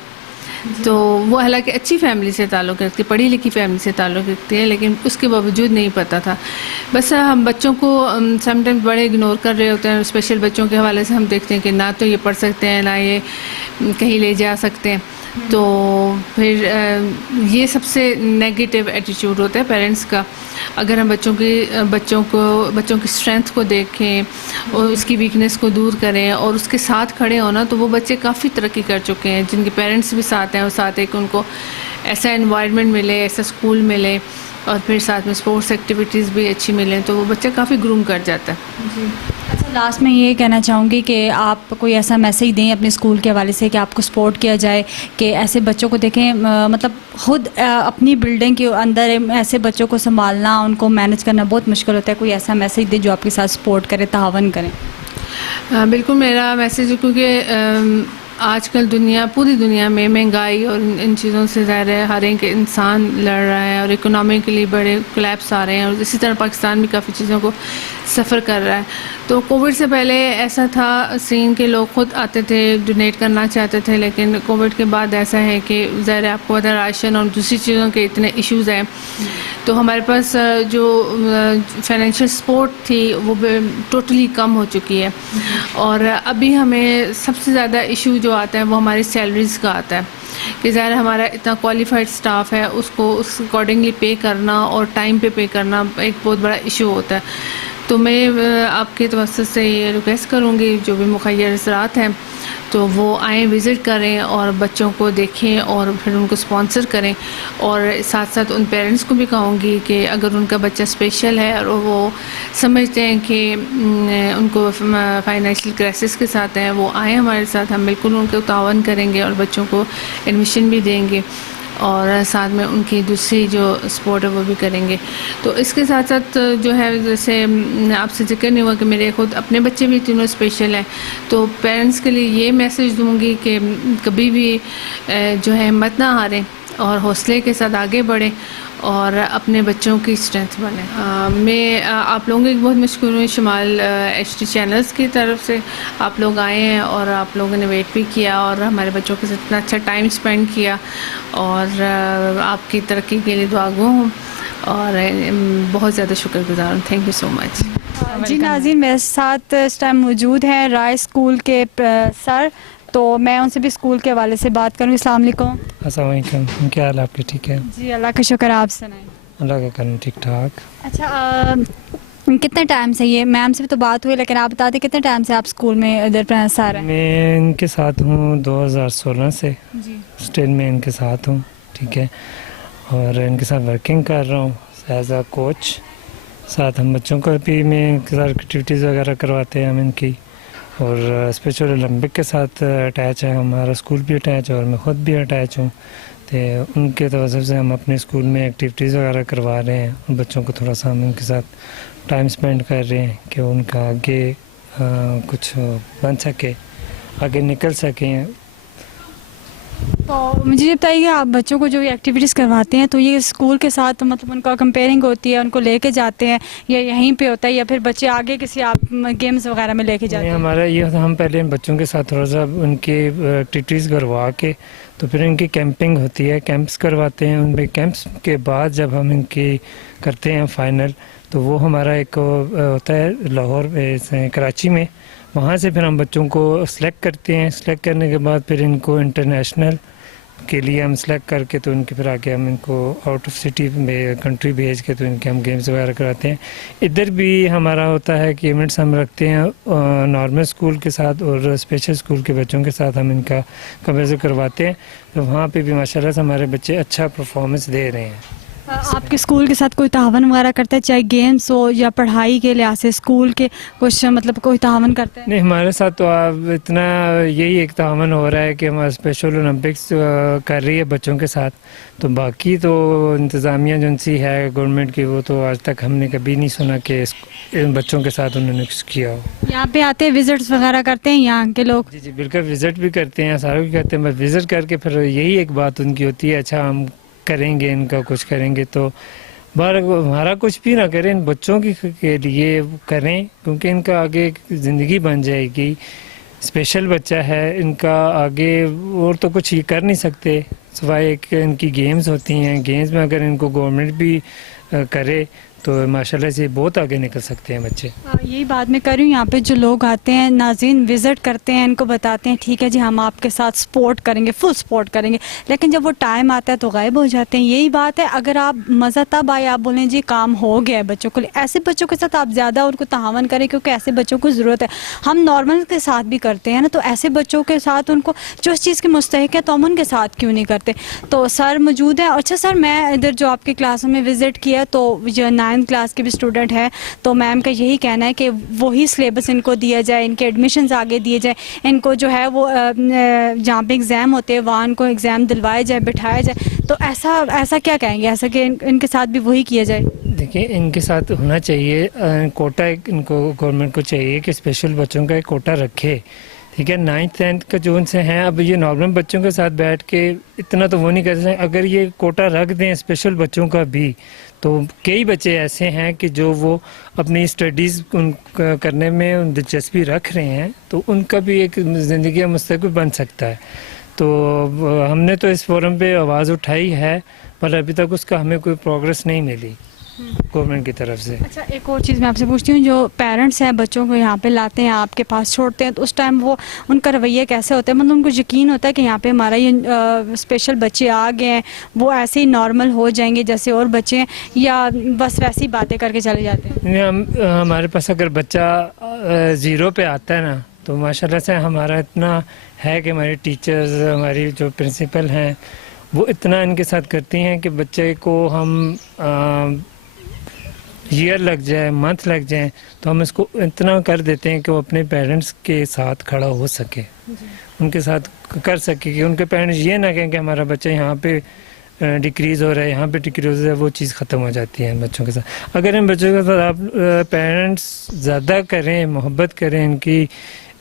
तो वो हालांकि अच्छी फैमिली से ताल्लुक़ रखती है, पढ़ी लिखी फैमिली से ताल्लुक़ रखती है, लेकिन उसके बावजूद नहीं पता था। बस हम बच्चों को समटाइम्स बड़े इग्नोर कर रहे होते हैं। स्पेशल बच्चों के हवाले से हम देखते हैं कि ना तो ये पढ़ सकते हैं, ना ये कहीं ले जा सकते हैं। तो फिर ये सबसे नेगेटिव एटीट्यूड होता है पेरेंट्स का। अगर हम बच्चों की स्ट्रेंथ को देखें और उसकी वीकनेस को दूर करें और उसके साथ खड़े होना, तो वो बच्चे काफ़ी तरक्की कर चुके हैं जिनके पेरेंट्स भी साथ हैं, और साथ एक उनको ऐसा एनवायरनमेंट मिले, ऐसा स्कूल मिले, और फिर साथ में स्पोर्ट्स एक्टिविटीज़ भी अच्छी मिलें, तो वो बच्चा काफ़ी ग्रूम कर जाता है। जी अच्छा, लास्ट में ये कहना चाहूँगी कि आप कोई ऐसा मैसेज दें अपने स्कूल के हवाले से कि आपको सपोर्ट किया जाए, कि ऐसे बच्चों को देखें, मतलब खुद अपनी बिल्डिंग के अंदर ऐसे बच्चों को संभालना, उनको मैनेज करना बहुत मुश्किल होता है। कोई ऐसा मैसेज दें जो आपके साथ सपोर्ट करे, तावन करें। बिल्कुल मेरा मैसेज है, क्योंकि आजकल पूरी दुनिया में महंगाई और इन चीज़ों से ज़ाहिर है हर एक इंसान लड़ रहा है, और इकोनॉमिकली बड़े कोलैप्स आ रहे हैं, और इसी तरह पाकिस्तान भी काफ़ी चीज़ों को सफ़र कर रहा है। तो कोविड से पहले ऐसा था सीन के लोग खुद आते थे, डोनेट करना चाहते थे, लेकिन कोविड के बाद ऐसा है कि ज़ाहिर है आपको पता है राशन और दूसरी चीज़ों के इतने इश्यूज़ हैं, तो हमारे पास जो फाइनेंशियल सपोर्ट थी वो टोटली कम हो चुकी है। और अभी हमें सबसे ज़्यादा इशू जो आता है वो हमारी सैलरीज़ का आता है कि ज़ाहिर हमारा इतना क्वालिफाइड स्टाफ है, उसको उस अकॉर्डिंगली पे करना और टाइम पे करना एक बहुत बड़ा इशू होता है। तो मैं आपके तवस्सुत से ये रिक्वेस्ट करूँगी, जो भी मुखय्यर हज़रात हैं तो वो आएँ, विज़िट करें और बच्चों को देखें और फिर उनको स्पॉन्सर करें। और साथ साथ उन पेरेंट्स को भी कहूँगी कि अगर उनका बच्चा स्पेशल है और वो समझते हैं कि उनको फाइनेंशियल क्राइसिस के साथ हैं, वो आएँ हमारे साथ, हम बिल्कुल उनको तावन करेंगे और बच्चों को एडमिशन भी देंगे, और साथ में उनकी दूसरी जो सपोर्ट है वो भी करेंगे। तो इसके साथ साथ जो है, जैसे आपसे जिक्र नहीं हुआ कि मेरे खुद अपने बच्चे भी तीनों स्पेशल हैं, तो पेरेंट्स के लिए ये मैसेज दूंगी कि कभी भी जो है हिम्मत ना हारें, और हौसले के साथ आगे बढ़ें और अपने बच्चों की स्ट्रेंथ बने। मैं आप लोगों की बहुत मशहूर हूँ शुमाल HD चैनल्स की तरफ से। आप लोग आए हैं और आप लोगों ने वेट भी किया और हमारे बच्चों के साथ इतना अच्छा टाइम स्पेंड किया और आपकी तरक्की के लिए दुआगो हूँ और बहुत ज़्यादा शुक्रगुजार हूँ। Thank you so much. जी नाज़रीन, मेरे साथ इस टाइम मौजूद हैं राइस स्कूल के सर, तो मैं उनसे भी स्कूल के हवाले से बात करूँ। अस्सलाम वालेकुम। अस्सलाम वालेकुम, क्या हाल है आपके? ठीक है जी, अल्लाह का शुक्र, आप सुनाएं। अल्लाह का करम ठीक ठाक। अच्छा, कितने टाइम से, ये मैम से भी तो बात हुई, लेकिन आप बताते कितने टाइम से आप स्कूल में इधर सर हैं? मैं इनके साथ हूँ 2016 से जी। स्टिल में इनके साथ हूँ, ठीक है, और इनके साथ वर्किंग कर रहा हूँ एज अ कोच। साथ हम बच्चों को भी में इनके साथ एक्टिविटीज़ वगैरह करवाते हैं हम इनकी, और स्पेशल ओलंपिक के साथ अटैच है हमारा स्कूल भी अटैच है और मैं ख़ुद भी अटैच हूँ। तो उनके तवज्जो से हम अपने स्कूल में एक्टिविटीज़ वगैरह करवा रहे हैं उन बच्चों को, थोड़ा सा हम उनके साथ टाइम स्पेंड कर रहे हैं कि उनका आगे कुछ बन सके, आगे निकल सकें। तो मुझे ये बताइए, आप बच्चों को जो ये एक्टिविटीज़ करवाते हैं तो ये स्कूल के साथ मतलब उनका कंपेयरिंग होती है, उनको लेके जाते हैं या यहीं पे होता है, या फिर बच्चे आगे किसी आप गेम्स वगैरह में लेके जाते हैं? हमारा ये होता है, हम पहले इन बच्चों के साथ थोड़ा सा उनकी एक्टिविटीज़ करवा के तो फिर इनकी कैंपिंग होती है, कैंप्स करवाते हैं। उनमें कैंप्स के बाद जब हम इनकी करते हैं फाइनल, तो वो हमारा एक होता है लाहौर कराची में, वहाँ से फिर हम बच्चों को सिलेक्ट करते हैं। सिलेक्ट करने के बाद फिर इनको इंटरनेशनल के लिए हम सेलेक्ट करके तो उनके फिर आगे हम इनको आउट ऑफ सिटी में कंट्री भेज के तो इनके हम गेम्स वगैरह कराते हैं। इधर भी हमारा होता है कि इवेंट्स हम रखते हैं नॉर्मल स्कूल के साथ और स्पेशल स्कूल के बच्चों के साथ हम इनका कंपेरिजन करवाते हैं, तो वहाँ पे भी माशाल्लाह से हमारे बच्चे अच्छा परफॉर्मेंस दे रहे हैं। आपके स्कूल के साथ कोई तावन वगैरह करता है, चाहे गेम्स हो या पढ़ाई के लिहाज से स्कूल के कुछ मतलब कोई तावन करते हैं? नहीं, हमारे साथ तो अब इतना यही एक तावन हो रहा है कि हमारा स्पेशल ओलंपिक्स कर रही है बच्चों के साथ, तो बाकी तो इंतज़ामिया जो सी है गवर्नमेंट की, वो तो आज तक हमने कभी नहीं सुना कि इन बच्चों के साथ उन्होंने कुछ किया हो। यहाँ पे आते हैं, विजिट्स वगैरह करते हैं यहाँ के लोग? जी जी बिल्कुल, विज़िट भी करते हैं, सारे भी करते हैं, बस विज़िट करके फिर यही एक बात उनकी होती है, अच्छा हम करेंगे इनका कुछ करेंगे, तो बाहर हमारा कुछ भी ना करें, इन बच्चों की के लिए करें, क्योंकि इनका आगे ज़िंदगी बन जाएगी। स्पेशल बच्चा है, इनका आगे और तो कुछ ये कर नहीं सकते सिवाय एक इनकी गेम्स होती हैं, गेम्स में अगर इनको गवर्नमेंट भी करे तो माशाल्लाह से बहुत आगे निकल सकते हैं बच्चे। यही बात मैं कर रही हूँ, यहाँ पे जो लोग आते हैं नाज़रीन, विज़िट करते हैं, इनको बताते हैं ठीक है जी हम आपके साथ सपोर्ट करेंगे, फुल सपोर्ट करेंगे, लेकिन जब वो टाइम आता है तो गायब हो जाते हैं। यही बात है, अगर आप मज़ा तब आए आप बोलें जी काम हो गया है बच्चों को, ऐसे बच्चों के साथ आप ज़्यादा उनको तावन करें, क्योंकि ऐसे बच्चों को ज़रूरत है। हम नॉर्मल के साथ भी करते हैं ना, तो ऐसे बच्चों के साथ उनको जो इस चीज़ के मुस्तहिक है तो हम उनके साथ क्यों नहीं करते। तो सर मौजूद है। अच्छा सर, मैं इधर जो आपकी क्लासों में विज़िट किया तो जो 9th क्लास के भी स्टूडेंट है, तो मैम का यही कहना है कि वही सिलेबस इनको दिया जाए, इनके एडमिशन्स आगे दिए जाए, इनको जो है वो जहाँ पे एग्ज़ाम होते हैं वहाँ इनको एग्ज़ाम दिलवाया जाए, बिठाया जाए। तो ऐसा क्या कहेंगे, ऐसा कि इनके साथ भी वही किया जाए? देखिए, इनके साथ होना चाहिए कोटा, इनको गवर्नमेंट को चाहिए कि स्पेशल बच्चों का एक कोटा रखे, ठीक है। 9th 10th का जो उनसे हैं, अब ये नॉर्मल बच्चों के साथ बैठ के इतना तो वो नहीं कर सकते। अगर ये कोटा रख दें स्पेशल बच्चों का भी, तो कई बच्चे ऐसे हैं कि जो वो अपनी स्टडीज़ करने में दिलचस्पी रख रहे हैं, तो उनका भी एक ज़िंदगी का मुस्तक़बिल बन सकता है। तो हमने तो इस फोरम पे आवाज़ उठाई है, पर अभी तक उसका हमें कोई प्रोग्रेस नहीं मिली गवर्नमेंट की तरफ से। अच्छा, एक और चीज़ मैं आपसे पूछती हूँ, जो पेरेंट्स हैं बच्चों को यहाँ पे लाते हैं, आपके पास छोड़ते हैं, तो उस टाइम वो उनका रवैया कैसे होता है? मतलब उनको यकीन होता है कि यहाँ पे हमारा ये स्पेशल बच्चे आ गए हैं, वो ऐसे ही नॉर्मल हो जाएंगे जैसे और बच्चे हैं, या बस वैसी बातें करके चले जाते हैं? हमारे पास अगर बच्चा 0 पे आता है ना, तो माशाल्लाह से हमारा इतना है कि हमारी टीचर्स, हमारी जो प्रिंसिपल हैं, वो इतना इनके साथ करती हैं कि बच्चे को हम ईयर लग जाए, मंथ लग जाए, तो हम इसको इतना कर देते हैं कि वो अपने पेरेंट्स के साथ खड़ा हो सके, उनके साथ कर सके, कि उनके पेरेंट्स ये ना कहें कि हमारा बच्चा यहाँ पे डिक्रीज़ हो रहा है, यहाँ पे डिक्रीज़ हो रहा है, वो चीज़ ख़त्म हो जाती है इन बच्चों के साथ। अगर इन बच्चों के साथ आप पेरेंट्स ज़्यादा करें, मोहब्बत करें, इनकी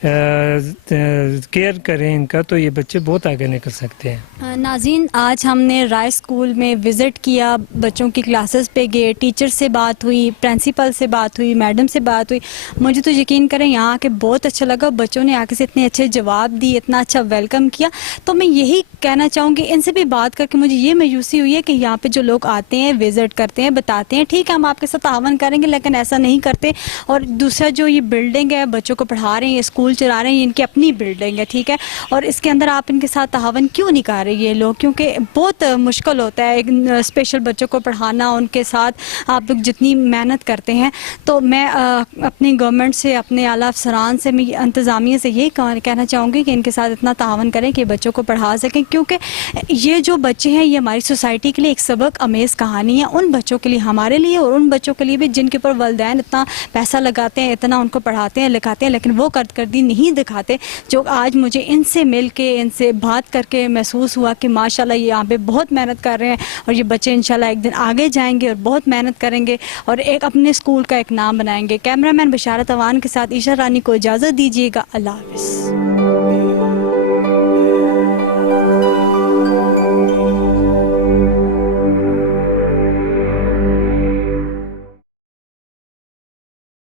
केयर करें इनका, तो ये बच्चे बहुत आगे निकल सकते हैं। नाज़रीन, आज हमने राय स्कूल में विज़िट किया, बच्चों की क्लासेस पे गए, टीचर से बात हुई, प्रिंसिपल से बात हुई, मैडम से बात हुई। मुझे तो यकीन करें यहाँ आके बहुत अच्छा लगा, बच्चों ने आके से इतने अच्छे जवाब दिए, इतना अच्छा वेलकम किया। तो मैं यही कहना चाहूँगी, इनसे भी बात करके मुझे ये मायूसी हुई है कि यहाँ पे जो लोग आते हैं, विज़िट करते हैं, बताते हैं ठीक है हम आपके साथ तावन करेंगे, लेकिन ऐसा नहीं करते। और दूसरा जो ये बिल्डिंग है, बच्चों को पढ़ा रहे हैं, ये स्कूल चला रहे हैं, इनकी अपनी बिल्डिंग है, ठीक है, और इसके अंदर आप इनके साथ तावन क्यों नहीं कर रहे ये लोग? क्योंकि बहुत मुश्किल होता है एक स्पेशल बच्चों को पढ़ाना, उनके साथ आप लोग जितनी मेहनत करते हैं। तो मैं अपनी गवर्नमेंट से, अपने आला अफसरान से, मैं इंतज़ामिया से यही कहना चाहूँगी कि इनके साथ इतना तावन करें कि बच्चों को पढ़ा सकें, क्योंकि ये जो बच्चे हैं ये हमारी सोसाइटी के लिए एक सबक अमेज़ कहानी है, उन बच्चों के लिए, हमारे लिए, और उन बच्चों के लिए भी जिनके ऊपर वालिदैन इतना पैसा लगाते हैं, इतना उनको पढ़ाते हैं, लिखाते हैं, लेकिन वो करदी नहीं दिखाते। जो आज मुझे इनसे मिल के, इनसे बात करके महसूस हुआ कि माशाल्लाह ये यहाँ पे बहुत मेहनत कर रहे हैं, और ये बच्चे इंशाल्लाह एक दिन आगे जाएंगे और बहुत मेहनत करेंगे और एक अपने स्कूल का एक नाम बनाएंगे। कैमरामैन बशारत अवान के साथ ईशा रानी को इजाज़त दीजिएगा। अल्लाह हाफ़िज़।